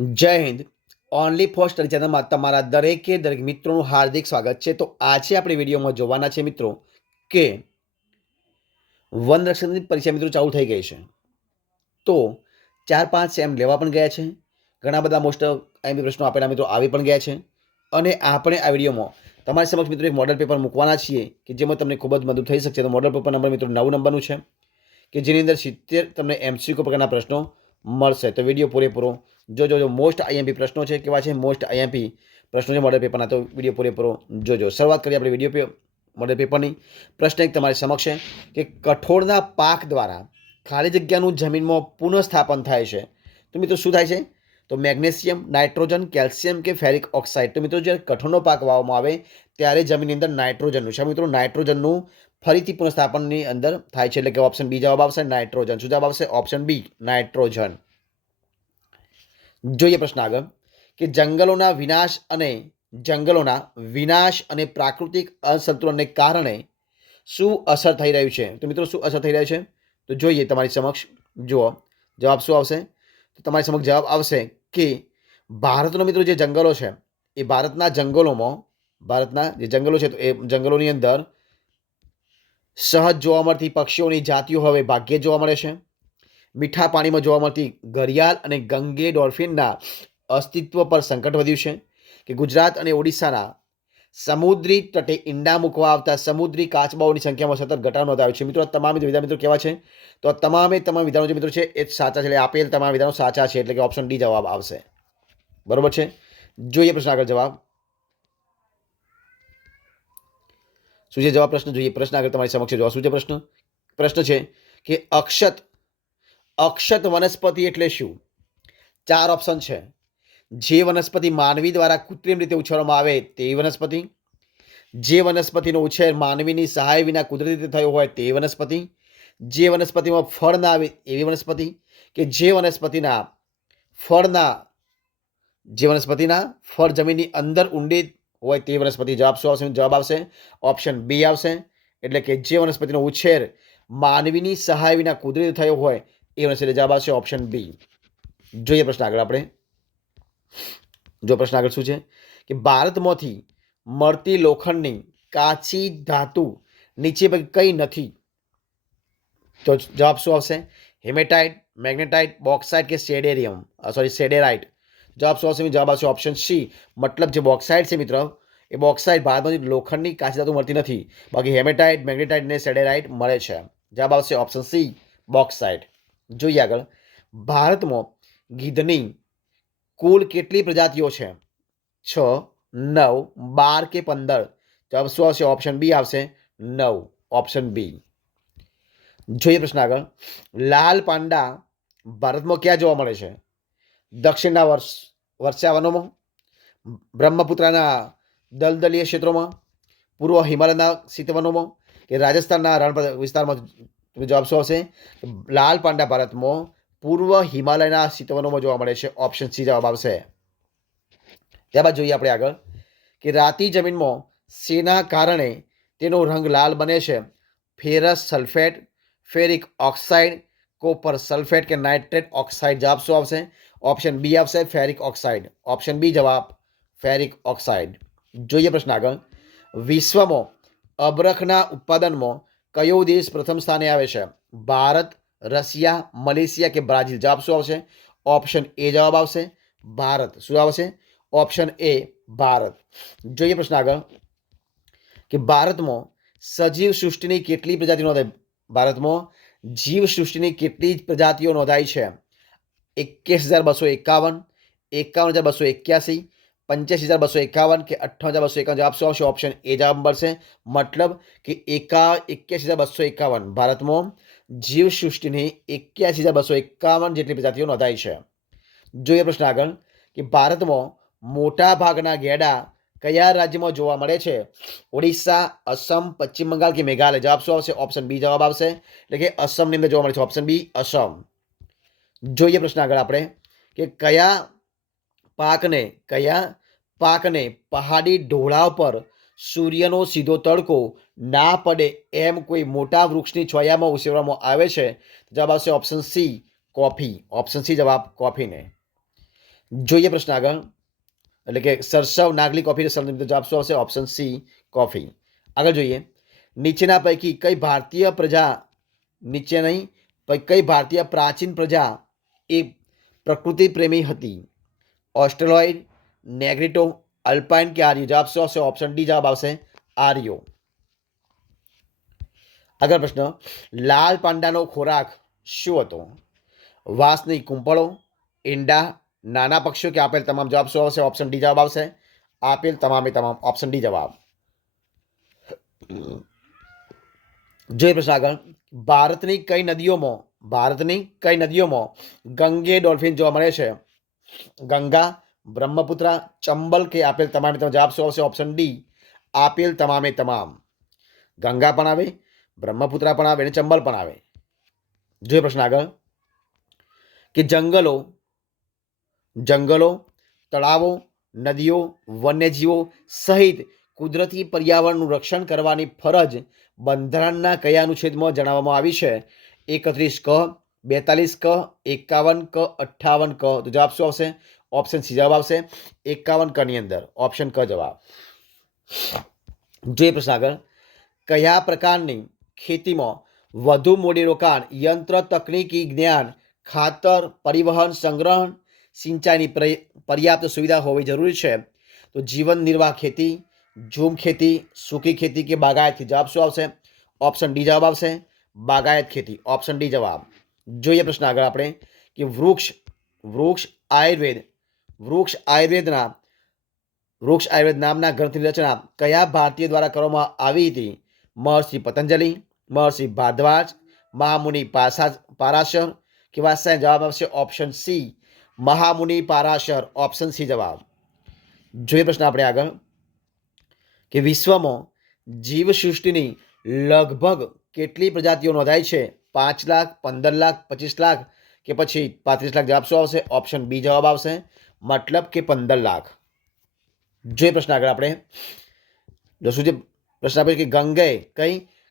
જય Hind. Only for study ચેનલમાં તમારા દરેકે દરેક મિત્રોનું હાર્દિક સ્વાગત છે. તો આજે આપણે વિડીયોમાં જોવાના છે મિત્રો કે વન રક્ષણની પરીક્ષા મિત્રો ચાલુ થઈ ગઈ છે. તો 4-5 સેમ લેવા પણ ગયા છે. ઘણા બધા મોસ્ટ એમપી પ્રશ્નો આપેલા મિત્રો આવી પણ ગયા છે. અને આપણે આ વિડીયોમાં તમારી સમક્ષ મિત્રો એક મોડલ પેપર મૂકવાના છીએ કે જેમાં તમને ખૂબ જ મદદ થઈ શકશે. તો મોડલ પેપર નંબર મિત્રો 9 નંબરનું છે કે જેની અંદર 70 તમને એમસીક્યુ પ્રકારના પ્રશ્નો મળશે. તો વિડીયો પૂરેપૂરો જોજો. મોસ્ટ આઈએમપી પ્રશ્નો છે. કેવા છે મોસ્ટ આઈએમપી પ્રશ્નો છે મોડલ પેપરના? તો વિડીયો પૂરેપૂરો જોજો. શરૂઆત કરીએ આપણે વિડીયો મોડલ પેપરની. પ્રશ્ન એક તમારી સમક્ષ છે કે કઠોળના પાક દ્વારા ખાલી જગ્યાનું જમીનમાં પુનઃસ્થાપન થાય છે. તો મિત્રો શું થાય છે? તો મેગ્નેશિયમ, નાઇટ્રોજન, કેલ્શિયમ કે ફેરિક ઓક્સાઇડ. તો મિત્રો જ્યારે કઠોળનો પાક વાવવામાં આવે ત્યારે જમીનની અંદર નાઇટ્રોજનનું છે મિત્રો, નાઇટ્રોજનનું ફરીથી પુનઃસ્થાપનની અંદર થાય છે. એટલે કે ઓપ્શન બી જવાબ આવશે, નાઇટ્રોજન. શું જવાબ આવશે? Option B, nitrogen. જોઈએ પ્રશ્ન આગળ કે જંગલોના વિનાશ અને પ્રાકૃતિક અસંતુલનને કારણે શું અસર થઈ રહ્યું છે? તો મિત્રો શું અસર થઈ રહ્યું છે? તો જોઈએ તમારી સમક્ષ. જુઓ જવાબ શું આવશે. તો તમારી સમક્ષ જવાબ આવશે કે ભારતનો મિત્રો જે જંગલો છે એ ભારતના જે જંગલો છે તો એ જંગલોની અંદર સહજ જોવા મળતી પક્ષીઓની જાતિઓ હવે ભાગ્યે જોવા મળે છે. મીઠા પાણીમાં જોવા મળતી ઘડિયાળ અને ગંગે ડોલ્ફિનના અસ્તિત્વ પર સંકટ વધ્યું છે. કે ગુજરાત અને ઓડિશાના સમુદ્રી તટે ઈંડા મૂકવા આવતા સમુદ્રી કાચબાઓની સંખ્યામાં સતત ઘટાડો નોંધાયો છે. મિત્રો તમામ વિધાન મિત્રો કેવા છે? તો તમામ વિધાનો જે મિત્રો છે એ સાચા છે. એટલે આપેલ તમામ વિધાનો સાચા છે. એટલે કે ઓપ્શન ડી જવાબ આવશે. બરોબર છે. જોઈએ પ્રશ્ન આગળ જવાબ શું છે? જવાબ પ્રશ્ન જોઈએ. પ્રશ્ન આગળ તમારી સમક્ષ જોવા શું છે પ્રશ્ન? પ્રશ્ન છે કે અક્ષત વનસ્પતિ એટલે શું? 4 ઓપ્શન છે. જે વનસ્પતિ માનવી દ્વારા કૃત્રિમ રીતે ઉછેરવામાં આવે તેવી વનસ્પતિ, જે વનસ્પતિનો ઉછેર માનવીની સહાય વિના કુદરતી રીતે થયો હોય તેવી વનસ્પતિ, જે વનસ્પતિમાં ફળ ના આવે એવી વનસ્પતિ, કે જે વનસ્પતિના ફળ જમીનની અંદર ઊંડી હોય તે વનસ્પતિ. જવાબ શું આવશે? જવાબ આવશે ઓપ્શન બી આવશે. એટલે કે જે વનસ્પતિનો ઉછેર માનવીની સહાય વિના કુદરતી થયો હોય એ વનસ્પતિ. જવાબ આવશે ઓપ્શન બી. જોઈએ પ્રશ્ન આગળ આપણે. જો પ્રશ્ન આગળ શું છે કે ભારતમાંથી મળતી લોખંડની કાચી ધાતુ નીચે પૈકી કઈ નથી? તો જવાબ શું આવશે? હેમેટાઇટ, મેગ્નેટાઇટ, બોક્સાઇટ કે સેડેરાઇટ. જવાબ શું આવશે? જવાબ આવશે ઓપ્શન સી. મતલબ જે બોક્સાઇટ છે મિત્રો એ બોક્સાઇટ ભારતમાંથી લોખંડની કાચી ધાતુ મળતી નથી. બાકી હેમેટાઇટ, મેગ્નેટાઇટ ને સેડેરાઇટ મળે છે. જવાબ આવશે ઓપ્શન સી, બોક્સાઇટ. જોઈએ આગળ. ભારતમાં ગીધની કુલ કેટલી પ્રજાતિઓ છે? 6, 9, 12 કે 15? જવાબ શું આવશે? ઓપ્શન બી આવશે 9. Option B. જોઈએ પ્રશ્ન આગળ. લાલ પાંડા ભારતમાં ક્યાં જોવા મળે છે? દક્ષિણના વર્ષાવનોમાં, બ્રહ્મપુત્રના દલદલીય ક્ષેત્રોમાં, પૂર્વ હિમાલયના શીતવનોમાં કે રાજસ્થાનના રણ વિસ્તારમાં? જવાબ શું આવશે? લાલ પાંડા ભારતમાં પૂર્વ હિમાલયના શીતવનોમાં જોવા મળે છે. ઓપ્શન સી જવાબ આવશે. ત્યારબાદ જોઈએ આપણે આગળ કે રાતી જમીનમાં શેના કારણે તેનો રંગ લાલ બને છે? Ferrous sulphate, ferric oxide, copper sulphate કે નાઇટ્રેટ ઓક્સાઇડ? જવાબ શું આવશે? ઓપ્શન બી આવશે, ફેરિક ઓક્સાઇડ. ઓપ્શન બી જવાબ, ફેરિક ઓક્સાઇડ. જોઈએ પ્રશ્ન આગળ. વિશ્વમાં અબરખના ઉત્પાદનમાં કયો દેશ પ્રથમ સ્થાને આવે છે? ભારત, રશિયા, મલેશિયા કે બ્રાઝિલ? જવાબ શું આવશે? ઓપ્શન એ જવાબ આવશે, ભારત. શું આવશે? Option A, Bharat. જોઈએ પ્રશ્ન આગળ કે ભારતમાં સજીવ સૃષ્ટિની કેટલી પ્રજાતિઓ નોંધાઈ? ભારતમાં જીવ સૃષ્ટિની કેટલી પ્રજાતિઓ નોંધાઈ છે? 21,251, 51,281, 85,251 કે 58,251? જવાબ શું આવશે? ઓપ્શન એ જવાબ મળશે. મતલબ કે 81,251 ભારતમાં જીવ સૃષ્ટિની 81,251 જેટલી પ્રજાતિઓ નોંધાઈ છે. જોઈએ પ્રશ્ન આગળ કે ભારતમાં મોટા ભાગના ગેંડા કયા રાજ્યમાં જોવા મળે છે? ઓડિશા, અસમ, પશ્ચિમ બંગાળ કે મેઘાલય? જવાબ શું આવશે? ઓપ્શન બી જવાબ આવશે. એટલે કે અસમની અંદર જોવા મળે છે. Option B, Assam. જોઈએ પ્રશ્ન આગળ આપણે કે કયા પાકને પહાડી ઢોળાવ પર સૂર્યનો સીધો તડકો ના પડે એમ કોઈ મોટા વૃક્ષની છાયામાં ઉછેરવામાં આવે છે? જવાબ આવશે option C, coffee. Option C જવાબ, કોફીને. જોઈએ પ્રશ્ન આગળ, એટલે કે સરસવ નાગલી કોફી જવાબ શું આવશે? Option C coffee. આગળ જોઈએ, નીચેના પૈકી કઈ ભારતીય પ્રજા, નીચે નહીં કઈ ભારતીય પ્રાચીન પ્રજા એ પ્રકૃતિ પ્રેમી હતી? ઓસ્ટ્રેલોઇડ, નેગ્રીટો, અલ્પાઇન કે આર્યો? જવાબ શું આવશે? ઓપ્શન ડી જવાબ આવશે આર્યો. આગળ પ્રશ્ન, લાલ પાંડાનો ખોરાક શું હતો? વાંસની કૂંપળો, ઈંડા, નાના પક્ષીઓ કે આપેલ તમામ? જવાબ શું આવશે? ઓપ્શન ડી જવાબ આવશે આપેલ તમામે તમામ. ઓપ્શન ડી જવાબ. જોઈએ પ્રશ્ન આગળ, ભારતની કઈ નદીઓમાં ગંગે ડોલ્ફિન જોવા મળે છે? ગંગા, બ્રહ્મપુત્ર, ચંબલ કે આપેલ તમામે તમામ? જવાબ શું આવશે? ઓપ્શન ડી આપેલ તમામે તમામ. ગંગા પણ આવે, બ્રહ્મપુત્ર પણ આવે અને ચંબલ પણ આવે. જોઈએ પ્રશ્ન આગળ, કે જંગલો, તળાવો, નદીઓ, વન્યજીવો સહિત કુદરતી પર્યાવરણનું રક્ષણ કરવાની ફરજ બંધારણના કયા અનુચ્છેદમાં જણાવવામાં આવી છે? 31 ક, 42 ક, 51 ક, 58 ક? તો જવાબ શું આવશે? ઓપ્શન સી જવાબ આવશે 51 ક ની અંદર. ઓપ્શન ક જવાબ. જોઈએ પ્રશ્ન આગળ, કયા પ્રકારની ખેતીમાં વધુ મૂડીરોકાણ, યંત્ર, તકનીકી જ્ઞાન, ખાતર, પરિવહન, સંગ્રહણ, સિંચાઈની પર્યાપ્ત સુવિધા હોવી જરૂરી છે? તો જીવન નિર્વાહ ખેતી, ઝૂમ ખેતી, સૂકી ખેતી કે બાગાયત ખેતી? જવાબ શું આવશે? ઓપ્શન ડી જવાબ આવશે બાગાયત ખેતી. ઓપ્શન ડી જવાબ. જોઈએ પ્રશ્ન આગળ આપણે, કે વૃક્ષ આયુર્વેદ નામના ગ્રંથની રચના કયા ભારતીય દ્વારા કરવામાં આવી હતી? મહર્ષિ પતંજલિ, મહર્ષિ ભારદ્વાજ, મહામુનિ પારાશર કે વાત્સ્યાયન? જવાબ આવશે ઓપ્શન સી મહામુનિ પારાશર. ઓપ્શન સી જવાબ. જોઈએ પ્રશ્ન આપણે આગળ, કે વિશ્વમાં જીવસૃષ્ટિની લગભગ કેટલી પ્રજાતિઓ નોંધાય છે? 5 લાખ, 15 લાખ, 25 લાખ કે પછી 35 લાખ? જવાબ શું આવશે? ઓપ્શન બી જવાબ આવશે મતલબ કે 15 લાખ. જોઈએ પ્રશ્ન આગળ આપણે, જોશું જે પ્રશ્ન આપે કે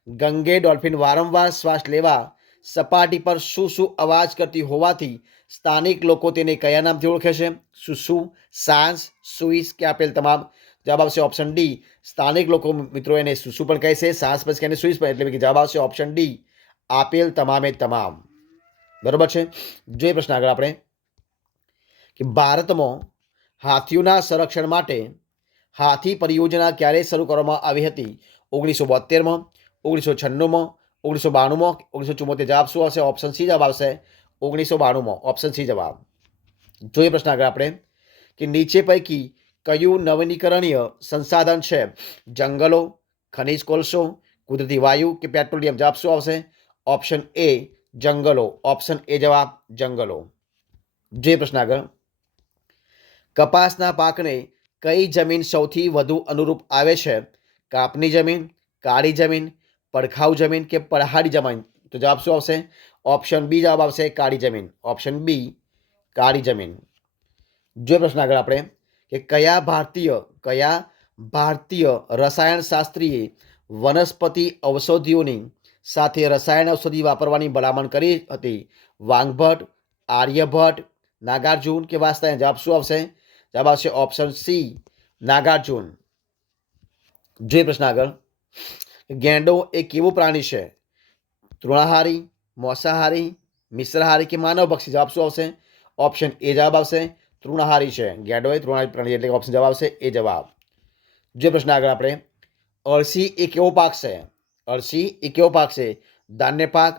ગંગે ડોલ્ફિન વારંવાર શ્વાસ લેવા સપાટી પર શું અવાજ કરતી હોવાથી સ્થાનિક લોકો તેને કયા નામથી ઓળખે છે? સુસુ, સાંસ, સુઈસ કે આપેલ તમામ? જવાબ આવશે ઓપ્શન ડી સ્થાનિક લોકો મિત્રો એને સુસુ પણ કહે છે, સાંસ પછી એને સુઈસ પણ, એટલે કે જવાબ આવશે ઓપ્શન ડી આપેલ તમામે તમામ. બરોબર છે. જોઈએ પ્રશ્ન આગળ આપણે, કે ભારતમાં હાથીઓના સંરક્ષણ માટે હાથી પરિયોજના ક્યારે શરૂ કરવામાં આવી હતી? 1972માં, 1996માં, 1992માં, 1974? જવાબ શું આવશે? ઓપ્શન સી જવાબ આવશે 1992માં. ઓપ્શન સી જવાબ. જોઈએ પ્રશ્ન આગળ આપણે, કે નીચે પૈકી કયું નવીનીકરણીય સંસાધન છે? જંગલો, ખનિજ કોલસો, કુદરતી વાયુ કે પેટ્રોલિયમ? જવાબ શું આવશે? ઓપ્શન એ જંગલો. ઓપ્શન એ જવાબ જંગલો. જોઈએ પ્રશ્ન આગળ, કપાસના પાકને કઈ જમીન સૌથી વધુ અનુરૂપ આવે છે? કાપની જમીન, કાળી જમીન, પડખાઉ જમીન કે પહાડી જમીન? તો જવાબ શું આવશે? ઓપ્શન બી જવાબ આવશે કાળી જમીન. ઓપ્શન બી કાળી જમીન. જોઈએ પ્રશ્ન આગળ આપણે, કે કયા ભારતીય રસાયણશાસ્ત્રીએ વનસ્પતિ ઔષધિઓની સાથે રસાયણ ઔષધિ વાપરવાની ભલામણ કરી હતી? વાંગભટ્ટ, આર્યભટ્ટ, નાગાર્જુન કે વાત્સ્યાયન? જવાબ શું આવશે? જવાબ આવશે ઓપ્શન સી નાગાર્જુન. જોઈએ પ્રશ્ન આગળ, ગેંડો એ કેવું પ્રાણી છે? તૃણાહારી, માંસાહારી, મિશ્રાહારી કે માનવભક્ષી? જવાબ શું આવશે? ઓપ્શન એ જવાબ આવશે તૃણાહારી છે. ગેંડો એ તૃણાહારી પ્રાણી, એટલે ઓપ્શન જવાબ આવશે એ જવાબ. જે પ્રશ્ન આગળ આપણે, અળસી એ કેવો પાક છે? ધાન્ય પાક,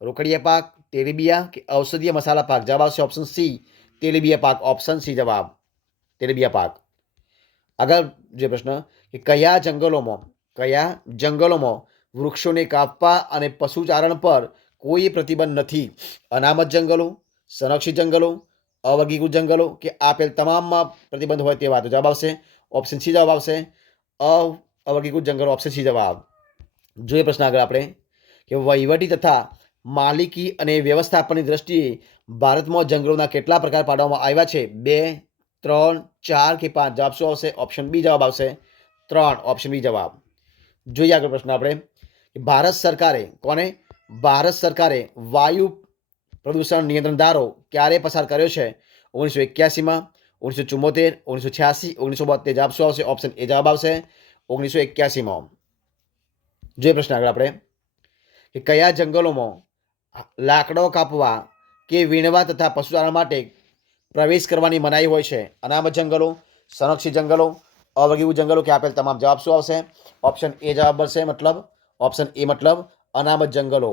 રોકડિયા પાક, તેલીબિયા કે ઔષધીય મસાલા પાક? જવાબ આવશે ઓપ્શન સી તેલીબિયા પાક. ઓપ્શન સી જવાબ તેલીબિયા પાક. આગળ જે પ્રશ્ન, કે કયા જંગલોમાં વૃક્ષોને કાપવા અને પશુચારણ પર કોઈ પ્રતિબંધ નથી? અનામત જંગલો, સંરક્ષિત જંગલો, અવર્ગીકૃત જંગલો કે આપેલ તમામમાં પ્રતિબંધ હોય તેવા? તો જવાબ આવશે ઓપ્શન સી જવાબ આવશે અવર્ગીકૃત જંગલો. ઓપ્શન સી જવાબ. જોઈએ પ્રશ્ન આગળ આપણે, કે વહીવટી તથા માલિકી અને વ્યવસ્થાપનની દ્રષ્ટિએ ભારતમાં જંગલોના કેટલા પ્રકાર પાડવામાં આવ્યા છે? 2, 3, 4 કે 5? જવાબ શું આવશે? ઓપ્શન બી જવાબ આવશે 3. ઓપ્શન બી જવાબ. જોઈએ આગળ પ્રશ્ન આપણે, ભારત સરકારે વાયુ પ્રદૂષણ નિયંત્રણ ધારો ક્યારે પસાર કર્યો છે? 1981માં, 1974, 1986, 1972 જવાબ શું આવશે? ઓપ્શન એ જવાબ આવશે 1981માં. જોઈએ પ્રશ્ન આગળ આપણે કે કયા જંગલોમાં લાકડો કાપવા કે વીણવા તથા પશુચારણ માટે પ્રવેશ કરવાની મનાઈ હોય છે? અનામત જંગલો, સંરક્ષિત જંગલો, અવગીવું જંગલો કે આપેલ તમામ. જવાબ શું આવશે? ઓપ્શન એ જવાબ મળશે, મતલબ ઓપ્શન એ મતલબ અનામત જંગલો.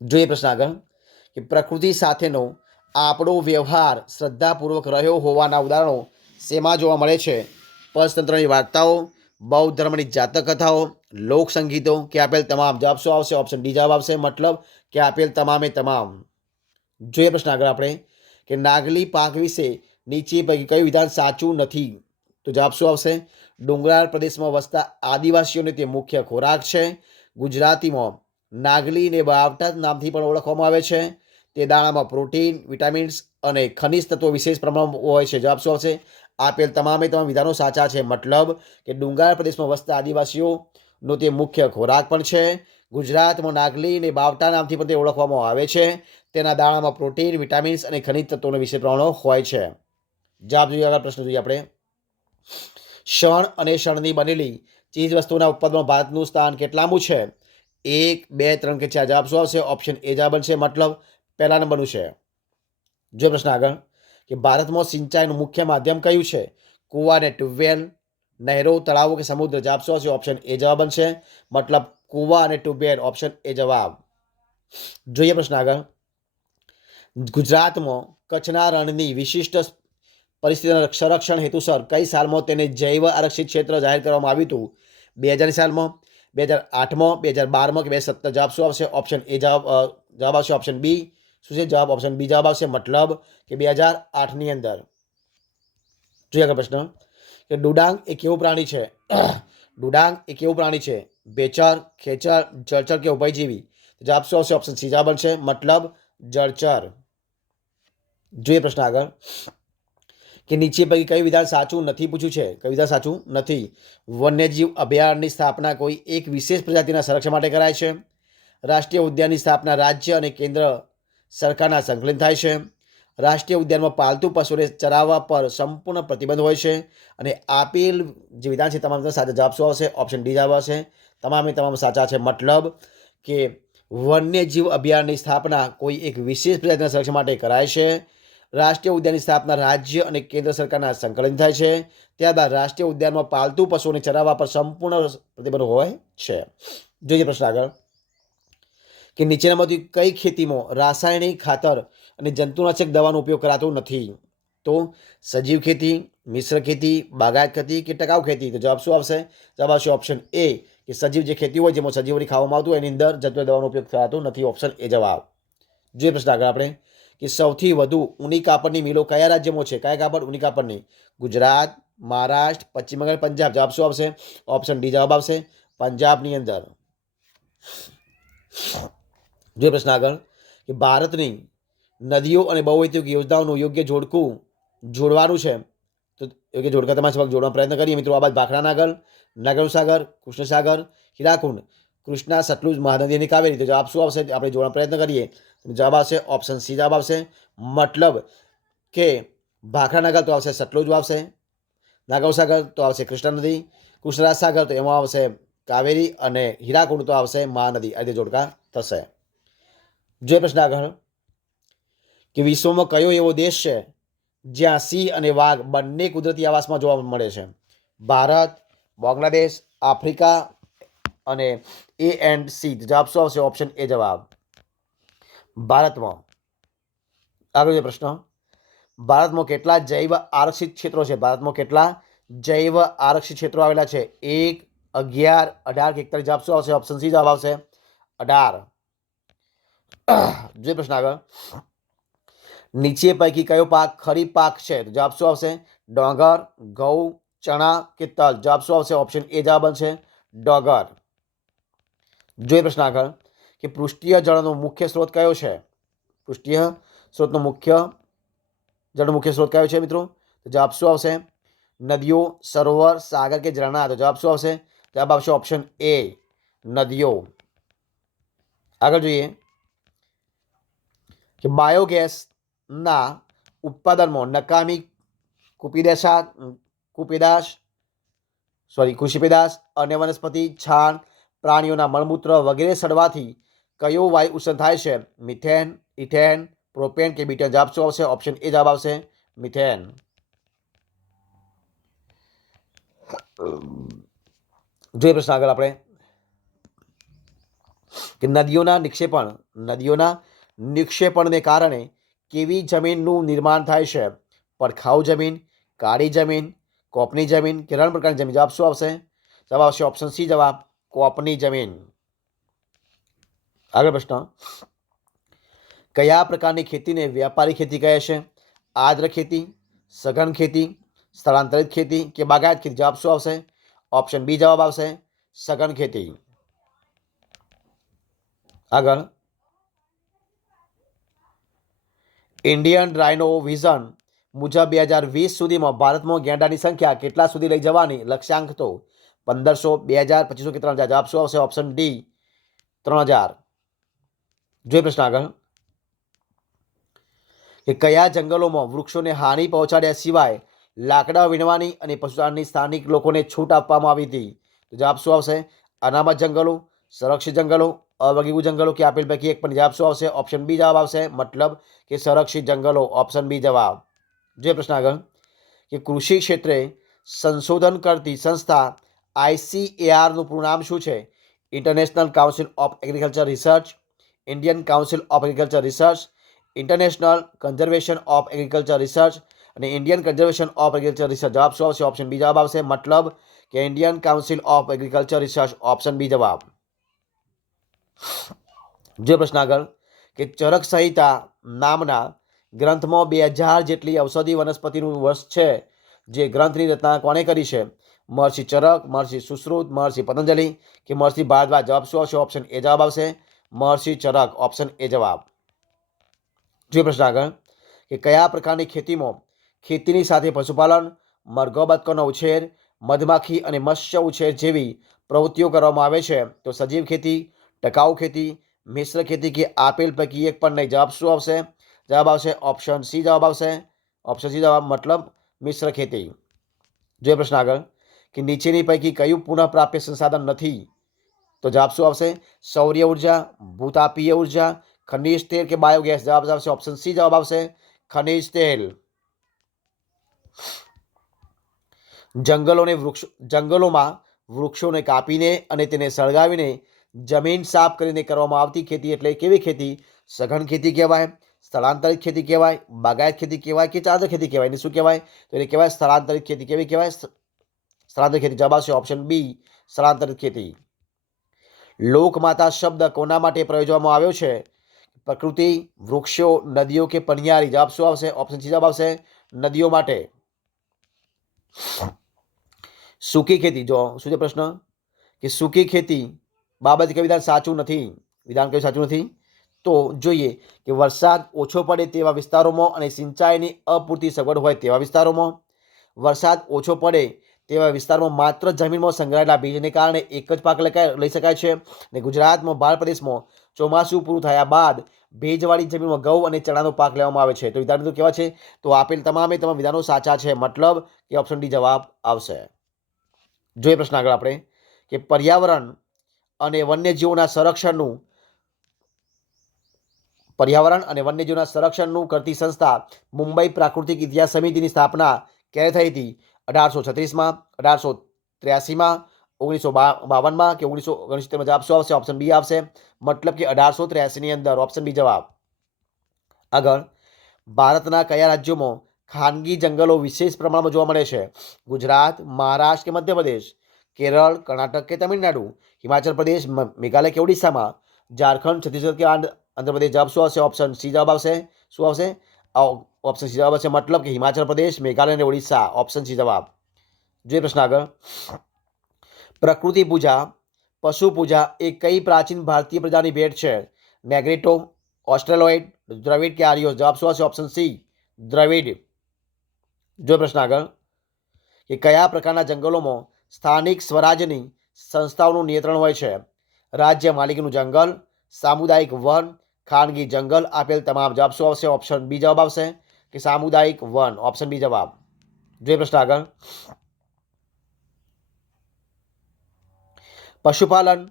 જોઈએ પ્રશ્ન આગળ કે પ્રકૃતિ સાથેનો આપણો વ્યવહાર શ્રદ્ધાપૂર્વક રહ્યો હોવાના ઉદાહરણો શેમાં જોવા મળે છે? પંચતંત્રની વાર્તાઓ, બૌદ્ધ ધર્મની જાતક કથાઓ, લોકસંગીતો કે આપેલ તમામ. જવાબ શું આવશે? ઓપ્શન ડી જવાબ આવશે, મતલબ કે આપેલ તમામે તમામ. જોઈએ પ્રશ્ન આગળ આપણે કે નાગલી પાક વિશે નીચે પૈકી કયું વિધાન સાચું નથી? તો જવાબ શું આવશે? ડુંગરાળ પ્રદેશમાં વસતા આદિવાસીઓને તે મુખ્ય ખોરાક છે. ગુજરાતીમાં નાગલીને બાવટા નામથી પણ ઓળખવામાં આવે છે. તે દાણામાં પ્રોટીન, વિટામિન્સ અને ખનિજ તત્વો વિશેષ પ્રમાણમાં હોય છે. જવાબ શું આવશે? આપેલ તમામે તમામ વિધાનો સાચા છે, મતલબ કે ડુંગરાળ પ્રદેશમાં વસતા આદિવાસીઓનો તે મુખ્ય ખોરાક પણ છે. ગુજરાતમાં નાગલી અને બાવટા નામથી પણ તે ઓળખવામાં આવે છે. તેના દાણામાં પ્રોટીન, વિટામિન્સ અને ખનિજ તત્વોનો વિશેષ પ્રમાણો હોય છે. જવાબ જોઈએ આગળ પ્રશ્ન જોઈએ આપણે. શણ અને શણની બનેલી ચીજ વસ્તુઓના ઉત્પાદનમાં ભારતનું સ્થાન કેટલામું છે? 1, 2, 3 કે 4. જવાબ શું આવશે? ઓપ્શન એ જવાબ બનશે, મતલબ પહેલા નંબરનું છે. જો પ્રશ્ન આગળ કે ભારતમાં સિંચાઈનું મુખ્ય માધ્યમ કયું છે? કુવા અને ટ્યુબવેલ, નહેરો, તળાવો કે સમુદ્ર. જવાબ શું આવશે? ઓપ્શન એ જવાબ બનશે, મતલબ કુવા અને ટ્યુબવેલ. ઓપ્શન એ જવાબ. જોઈએ પ્રશ્ન આગળ. ગુજરાતમાં કચ્છના રણની વિશિષ્ટ પરિસ્થિતિના સંરક્ષણ હેતુસર કઈ સાલમાં તેને જૈવ આરક્ષિત ક્ષેત્ર જાહેર કરવામાં આવ્યું હતું? 2000ની સાલમાં, 2008માં, 2012માં કે 2017? જવાબ શું આવશે? ઓપ્શન એ જવાબ આવશે ઓપ્શન બી. શું છે જવાબ? ઓપ્શન બી જવાબ આવશે, મતલબ કે 2008ની અંદર. જોઈએ આગળ પ્રશ્ન કે ડુડાંગ એ કેવું પ્રાણી છે? ડુડાંગ એ કેવું પ્રાણી છે? ભેચર, ખેચર, જળચર કે ઉભયજીવી? જવાબ શું આવશે? ઓપ્શન સી જવાબ બનશે, મતલબ જળચર. જોઈએ પ્રશ્ન આગળ કે નીચે પૈકી કયું વિધાન સાચું નથી પૂછ્યું છે? કયું વિધાન સાચું નથી? વન્યજીવ અભયારણ્યની સ્થાપના કોઈ એક વિશેષ પ્રજાતિના સંરક્ષણ માટે કરાય છે. રાષ્ટ્રીય ઉદ્યાનની સ્થાપના રાજ્ય અને કેન્દ્ર સરકારના સંકલન થાય છે. રાષ્ટ્રીય ઉદ્યાનમાં પાલતુ પશુઓને ચરાવવા પર સંપૂર્ણ પ્રતિબંધ હોય છે. અને આપેલ જે વિધાન છે તમામ સાચા. જવાબ શું આવશે? ઓપ્શન ડી જવાબ આવશે, તમામે તમામ સાચા છે. મતલબ કે વન્યજીવ અભયારણ્યની સ્થાપના કોઈ એક વિશેષ પ્રજાતિના સંરક્ષણ માટે કરાય છે. રાષ્ટ્રીય ઉદ્યાનની સ્થાપના રાજ્ય અને કેન્દ્ર સરકારના સંકલન થાય છે. ત્યારબાદ રાષ્ટ્રીય ઉદ્યાનમાં પાલતુ પશુઓને ચરાવવા પર સંપૂર્ણ પ્રતિબંધ હોય છે. જોઈએ પ્રશ્ન આગળ કે નીચેનામાંથી કઈ ખેતીમાં રાસાયણિક ખાતર અને જંતુનાશક દવાનો ઉપયોગ કરાતો નથી? તો સજીવ ખેતી, મિશ્ર ખેતી, બાગાયત ખેતી કે ટકાઉ ખેતી? તો જવાબ શું આવશે? જવાબ આવશે ઓપ્શન એ કે સજીવ જે ખેતી હોય જેમાં સજીવોની ખાવામાં આવતું હોય એની અંદર જંતુ દવાનો ઉપયોગ થતો નથી. ઓપ્શન એ જવાબ. જોઈએ પ્રશ્ન આગળ આપણે કે સૌથી વધુ ઊની કાપડની મિલો કયા રાજ્યમાં છે? કયા કાપડ? ઊની કાપડની. ગુજરાત, મહારાષ્ટ્ર, પશ્ચિમ બંગાળ, પંજાબ? જવાબ શું આવશે? ઓપ્શન ડી જવાબ આવશે, પંજાબની અંદર. જો પ્રશ્ન આગળ કે ભારતની નદીઓ અને બહુહેતુક યોજનાઓનું યોગ્ય જોડકું જોડવાનું છે. તો યોગ્ય જોડકા તમારા સમક્ષ જોડવાનો પ્રયત્ન કરીએ મિત્રો. આ બાદ ભાખરાનાગર, નાગાર્જુનસાગર, કૃષ્ણસાગર, હીરાકુંડ, કૃષ્ણા, સતલુજ, મહાનદી અને કાવેરી. તો જવાબ શું આવશે? આપણે જોડવાનો પ્રયત્ન કરીએ. જવાબ આવશે ઓપ્શન સી જવાબ આવશે, મતલબ કે ભાખરાનગર તો આવશે સતલુજ આવશે, નાગાર્જુનસાગર તો આવશે કૃષ્ણા નદી, કૃષ્ણરાજ સાગર તો એમાં આવશે કાવેરી અને હીરાકુંડ તો આવશે મહાનદી. આ રીતે જોડકા થશે. જે પ્રશ્ન આગળ કે વિશ્વમાં કયો એવો દેશ છે જ્યાં સિંહ અને વાઘ બંને કુદરતી આવાસમાં જોવા મળે છે? ભારત, બાંગ્લાદેશ, આફ્રિકા અને એ એન્ડ સી? જવાબ શું આવશે? ઓપ્શન એ જવાબ, ભારતમાં. આગળ જે પ્રશ્ન ભારતમાં કેટલા જૈવ આરક્ષિત ક્ષેત્રો છે? ભારતમાં કેટલા જૈવ આરક્ષિત ક્ષેત્રો આવેલા છે? 1, 11, 18 કે 41? જવાબ શું આવશે? ઓપ્શન સી જવાબ આવશે, 18. જે પ્રશ્ન આગળ નીચે પૈકી કયો પાક ખરીફ પાક છે? જવાબ શું આવશે? ડાંગર, ઘઉં, ચણા કે તલ? જવાબ શું આવશે? ઓપ્શન એ જવાબ બનશે, ડાંગર. જોઈએ પ્રશ્ન આગળ કે પૃષ્ઠીય જળનો મુખ્ય સ્ત્રોત કયો છે? પૃષ્ઠીય સ્ત્રોતનો જળનો મુખ્ય સ્ત્રોત કયો છે મિત્રો? તો જવાબ શું આવશે? નદીઓ, સરોવર, સાગર કે ઝરણા? તો જવાબ શું આવશે? જવાબ આવશે ઓપ્શન એ, નદીઓ. આગળ જોઈએ કે બાયોગેસના ઉત્પાદનમાં નકામી કુપીદાશા કુશીપેદાશ, અન્ય વનસ્પતિ, છાણ, પ્રાણીઓના મળમૂત્ર વગેરે સડવાથી કયો વાયુ ઉત્સર્જન થાય છે? મિથેન, ઇથેન, પ્રોપેન કે બીટેન? જવાબ શું આવશે? ઓપ્શન એ જવાબ આવશે, મિથેન. જોઈએ પ્રશ્ન આગળ આપણે કે નદીઓના નિક્ષેપણને કારણે કેવી જમીનનું નિર્માણ થાય છે? પડખાઉ જમીન, કાળી જમીન, કોપની જમીન કે રણ પ્રકારની જમીન? જવાબ શું આવશે? જવાબ આવશે ઓપ્શન સી જવાબ, કોપની જમીન. આગળ પ્રશ્ન, કયા પ્રકારની ખેતીને વ્યાપારી ખેતી કહે છે? આદ્ર ખેતી, સઘન ખેતી, સ્થળાંતરિત ખેતી કે બાગાયત ખેતી? જવાબ શું આવશે? ઓપ્શન બી જવાબ આવશે, સઘન ખેતી. આગળ, ઇન્ડિયન રાઇનો વિઝન મુજબ 2020 સુધીમાં ભારતમાં ગેંડાની સંખ્યા કેટલા સુધી લઈ જવાની લક્ષ્યાંક હતો? 1500, 2000, 2500 કે 3000? જવાબ શું આવશે? Option D 3000. જોઈએ પ્રશ્ન આગળ કે કયા જંગલોમાં વૃક્ષોને હાનિ પહોંચાડ્યા સિવાય લાકડા વીણવાની અને પશુપાલનની સ્થાનિક લોકોને છૂટ આપવામાં આવી હતી? તો જવાબ શું આવશે? અનામત જંગલો, સંરક્ષિત જંગલો, અવગીગુ જંગલો કે આપેલ પૈકી એક? પણ જવાબ શું આવશે? ઓપ્શન બી જવાબ આવશે, મતલબ કે સંરક્ષિત જંગલો. ઓપ્શન બી જવાબ. જે પ્રશ્ન આગળ કે કૃષિ ક્ષેત્રે સંશોધન કરતી સંસ્થા ICARનું પૂરું નામ શું છે? International Council of Agriculture Research, Indian Council of Agriculture Research, International Conservation of Agriculture Research અને Indian Conservation of Agriculture Research? જવાબ શું આવશે? ઓપ્શન બી જવાબ આવશે, મતલબ કે Indian Council of Agriculture Research. Option B જવાબ. જે પ્રશ્ન આગળ કે ચરક સંહિતા નામના ગ્રંથમાં 2000 જેટલી ઔષધિ વનસ્પતિનું વર્ષ છે. જે ગ્રંથની રચના કોણે કરી છે? મહર્ષિ ચરક, મહર્ષિ સુશ્રુત, મહર્ષિ પતંજલિ કે મહર્ષિ ભારદ્વાજ? જવાબ શું આવશે? ઓપ્શન એ જવાબ આવશે, મહર્ષિ ચરક. ઓપ્શન એ જવાબ. જોઈએ પ્રશ્ન આગળ કે કયા પ્રકારની ખેતીમાં ખેતીની સાથે પશુપાલન, મરઘો બતકોનો ઉછેર, મધમાખી અને મત્સ્ય ઉછેર જેવી પ્રવૃત્તિઓ કરવામાં આવે છે? તો સજીવ ખેતી, ટકાઉ ખેતી, મિશ્ર ખેતી કે આપેલ પૈકી એક પણ નહીં? જવાબ શું આવશે? જવાબ આવશે ઓપ્શન સી જવાબ આવશે, ઓપ્શન સી જવાબ, મતલબ મિશ્ર ખેતી. જોઈએ પ્રશ્ન આગળ કે નીચેની પૈકી કયું પુનઃપ્રાપ્ય સંસાધન નથી? તો જવાબ શું આવશે? સૌર્ય ઉર્જા, ભૂતાપીય ઉર્જા, ખનિજ તેલ કે બાયોગેસ? જવાબ આવશે ઓપ્શન સી જવાબ આવશે, ખનિજ તેલ. જંગલોમાં વૃક્ષોને કાપીને અને તેને સળગાવીને જમીન સાફ કરીને કરવામાં આવતી ખેતી એટલે કેવી ખેતી? સઘન ખેતી કહેવાય, સ્થળાંતરિત ખેતી કહેવાય, બાગાયત ખેતી કહેવાય કે ચાદર ખેતી કહેવાય? એને શું કહેવાય? તો એને કહેવાય સ્થળાંતરિત ખેતી. કેવી કહેવાય? સ્થળાંતરિત ખેતી. જવાબ આવશે ઓપ્શન બી, સ્થળાંતરિત ખેતી. લોકમાતા શબ્દ કોના માટે પ્રયોજવામાં આવ્યો છે? પ્રકૃતિ, વૃક્ષો, નદીઓ કે પનિયારી? જવાબ શું આવશે? ઓપ્શન સી જવાબ આવશે, નદીઓ માટે. સૂકી ખેતી, જો શું છે પ્રશ્ન કે સૂકી ખેતી બાબતે કયું વિધાન સાચું નથી? વિધાન કયું સાચું નથી? તો જોઈએ કે વરસાદ ઓછો પડે તેવા વિસ્તારોમાં અને સિંચાઈની અપૂરતી સગવડ હોય તેવા વિસ્તારોમાં, વરસાદ ઓછો પડે તેવા વિસ્તારમાં માત્ર જમીનમાં સંગ્રહાયેલા બીજને કારણે એક જ પાક લઈ શકાય છે. અને ગુજરાતમાં ભારત પ્રદેશમાં ચોમાસું પૂરું થયા બાદ ભેજવાળી જમીનમાં ઘઉં અને ચણાનો પાક લેવામાં આવે છે. તો વિધાન તો કેવા છે? તો આપેલ તમામ વિધાનો સાચા છે, મતલબ કે ઓપ્શન ડી જવાબ આવશે. જોઈએ પ્રશ્ન આગળ આપણે કે પર્યાવરણ અને વન્યજીવોના સંરક્ષણનું કરતી સંસ્થા મુંબઈ પ્રાકૃતિક ઇતિહાસ સમિતિની સ્થાપના ક્યારે થઈ હતી? 1836માં, 1883માં, 1952માં કે 1969માં? જવાબ શું આવશે? ઓપ્શન બી આવશે, મતલબ કે 1883ની અંદર. ઓપ્શન બી જવાબ. આગળ, ભારતના કયા રાજ્યોમાં ખાનગી જંગલો વિશેષ પ્રમાણમાં જોવા મળે છે? ગુજરાત, મહારાષ્ટ્ર કે મધ્યપ્રદેશ, કેરળ, કર્ણાટક કે તમિલનાડુ, હિમાચલ પ્રદેશ, મેઘાલય કે ઓડિશામાં, ઝારખંડ, છત્તીસગઢ કે આંધ્રપ્રદેશ? જવાબ શું આવશે? ઓપ્શન સી જવાબ આવશે. શું આવશે? ઓપ્શન સી જવાબ આવશે, મતલબ કે હિમાચલ પ્રદેશ, મેઘાલય અને ઓડિશા. ઓપ્શન સી જવાબ. જોઈએ પ્રશ્ન આગળ, પ્રકૃતિ પૂજા, પશુ પૂજા એ કઈ પ્રાચીન ભારતીય પ્રજાની ભેટ છે? નેગ્રીટો, ઓસ્ટ્રેલોઇડ, દ્રવિડ કે આર્યો? જવાબ શું આવશે? Option C, Dravid. જો પ્રશ્ન આગળ કે કયા પ્રકારના જંગલોમાં સ્થાનિક સ્વરાજ્યની સંસ્થાઓનું નિયંત્રણ હોય છે? રાજ્ય માલિકીનું જંગલ, સામુદાયિક વન, ખાનગી જંગલ? આપેલ તમામ? જવાબ શું આવશે? ઓપ્શન બી જવાબ આવશે કે સામુદાયિક વન. ઓપ્શન બી જવાબ. જોઈએ પ્રશ્ન આગળ. પશુપાલન,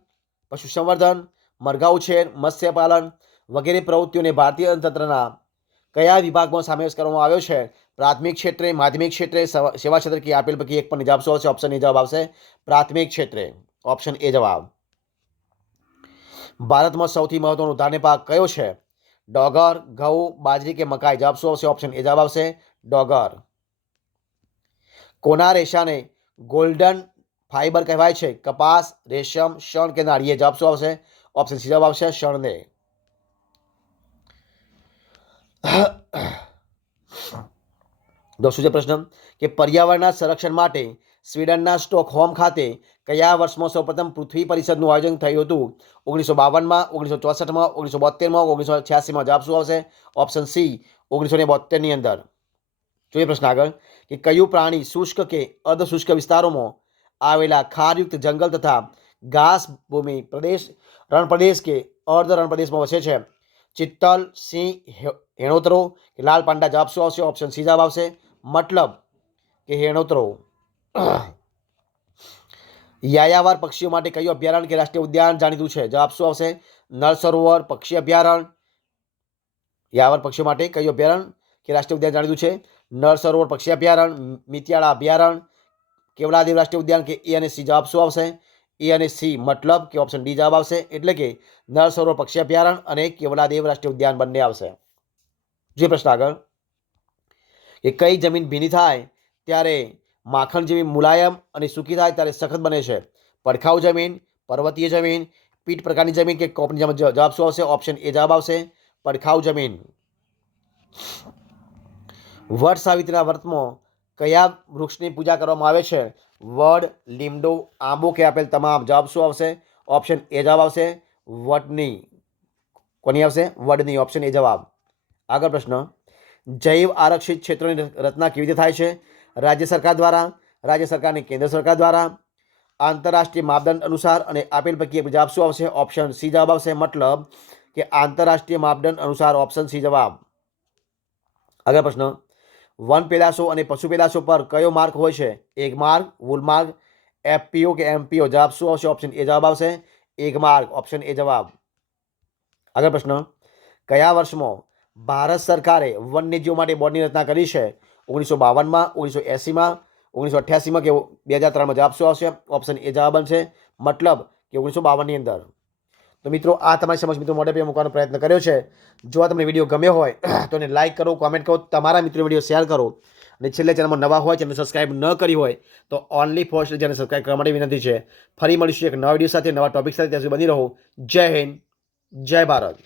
પશુ સંવર્ધન, મરઘા ઉછેર, મત્સ્યપાલન વગેરે પ્રવૃત્તિઓને ભારતીય અર્થતંત્રના કયા વિભાગમાં સમાવેશ કરવામાં આવ્યો છે? પ્રાથમિક ક્ષેત્રે, માધ્યમિક ક્ષેત્રે, સેવા ક્ષેત્રે કે આપેલ પૈકી એક પણ જવાબ શું આવશે? ઓપ્શન એ જવાબ આવશે પ્રાથમિક ક્ષેત્રે. ઓપ્શન એ જવાબ. ભારતમાં સૌથી મહત્વનો ધાન્ય પાક કયો છે? ડોગર, ઘઉં, બાજરી કે મકાઈ? જવાબ શું આવશે? ઓપ્શન એ જવાબ આવશે ડોગર. કોના રેશાને ગોલ્ડન ફાઈબર કહેવાય છે? કપાસ, રેશમ, શણ કે નાળિયેર? જવાબ શું આવશે? ઓપ્શન સી જવાબ આવશે શણને. દોસ્તો, પ્રશ્ન કે પર્યાવરણના સંરક્ષણ માટે સ્વીડનના સ્ટોકહોમ ખાતે કયા વર્ષમાં સૌપ્રથમ પૃથ્વી પરિષદનું આયોજન થયું હતું? 1952માં, 1964માં, 1972માં, 1986માં? જવાબ શું આવશે? ઓપ્શન સી 1972ની અંદર. જોઈએ પ્રશ્ન આગળ કે કયું પ્રાણી શુષ્ક કે અર્ધ શુષ્ક વિસ્તારોમાં આવેલા ખારયુક્ત જંગલ તથા ઘાસ ભૂમિ પ્રદેશ, રણ પ્રદેશ કે અર્ધ રણ પ્રદેશમાં વસે છે? ચિત્તલ, સિંહ, હેણોતરો કે લાલ પાંડા? જવાબ શું આવશે? ઓપ્શન સી જવાબ આવશે મતલબ કે હેણોતરો. યાયાવર પક્ષીઓ માટે કયું અભયારણ્ય કે રાષ્ટ્રીય ઉદ્યાન જાણીતું છે? જવાબ શું આવશે? નળ સરોવર પક્ષી અભયારણ્ય. યાયાવર પક્ષીઓ માટે કયું અભયારણ્ય કે રાષ્ટ્રીય ઉદ્યાન જાણીતું છે? નળ સરોવર પક્ષી અભયારણ્ય, મિતિયાળા અભયારણ્ય, કેવલાદેવ રાષ્ટ્રીય ઉદ્યાન કે એ અને સી? જવાબ શું આવશે? એ અને સી મતલબ કે ઓપ્શન ડી જવાબ આવશે. એટલે કે નળ સરોવર પક્ષી અભયારણ્ય અને કેવલાદેવ રાષ્ટ્રીય ઉદ્યાન બંને આવશે. જે પ્રશ્ન આગળ કે કઈ જમીન ભીની થાય ત્યારે માખણ જેવી મુલાયમ અને સૂકી થાય ત્યારે સખત બને છે? પડખાઉ જમીન, પર્વતીય જમીન, પીટ પ્રકારની જમીન કે કોપની જમીન? જવાબ શું આવશે? ઓપ્શન એ જવાબ આવશે પડખાઉ જમીન. વડ સાવિત્રીના વ્રતમાં કયા વૃક્ષની પૂજા કરવામાં આવે છે? વડ, લીમડો, આંબો કે આપેલ તમામ? જવાબ શું આવશે? ઓપ્શન એ જવાબ આવશે વડની. કોની આવશે? વડની. ઓપ્શન એ જવાબ. આગળ પ્રશ્ન જૈવ આરક્ષિત ક્ષેત્રોની રચના કેવી રીતે થાય છે? રાજ્ય સરકાર દ્વારા, રાજ્ય સરકારની કેન્દ્ર સરકાર દ્વારા, આંતરરાષ્ટ્રીય માપદંડ અનુસાર અને આપેલ પૈકી જવાબ શું આવશે? ઓપ્શન સી જવાબ આવશે મતલબ કે આંતરરાષ્ટ્રીય માપદંડ અનુસાર. ઓપ્શન સી જવાબ. આગળ પ્રશ્ન વન પેદાશો અને પશુ પેદાશો પર કયો માર્ક હોય છે? એક માર્ક, વુલ માર્ક, એફપીઓ કે એમપીઓ? જવાબ શું આવશે? ઓપ્શન એ જવાબ આવશે એક માર્ક. ઓપ્શન એ જવાબ. આગળ પ્રશ્ન કયા વર્ષમાં ભારત સરકારે વન્યજીવો માટે બોર્ડની રચના કરી છે? 1952માં, 1980માં, 1988માં કે 2003માં? જવાબ શું આવશે? ઓપ્શન એ જવાબ બનશે મતલબ કે 1952ની અંદર. તો મિત્રો આ તમારી સમક્ષ મિત્રો મોઢે મૂકવાનો પ્રયત્ન કર્યો છે. જો આ તમને વિડીયો ગમ્યો હોય તો એને લાઇક કરો, કોમેન્ટ કરો, તમારા મિત્રો વિડીયો શેર કરો અને છેલ્લે ચેનલમાં નવા હોય, ચેનલ સબસ્ક્રાઇબ ન કરી હોય તો ઓનલી ફોર ચેનલ સબસ્ક્રાઇબ કરવા માટે વિનંતી છે. ફરી મળીશું એક નવા વિડીયો સાથે, નવા ટોપિક સાથે. ત્યાં સુધી બની રહો. જય હિન્દ, જય ભારત.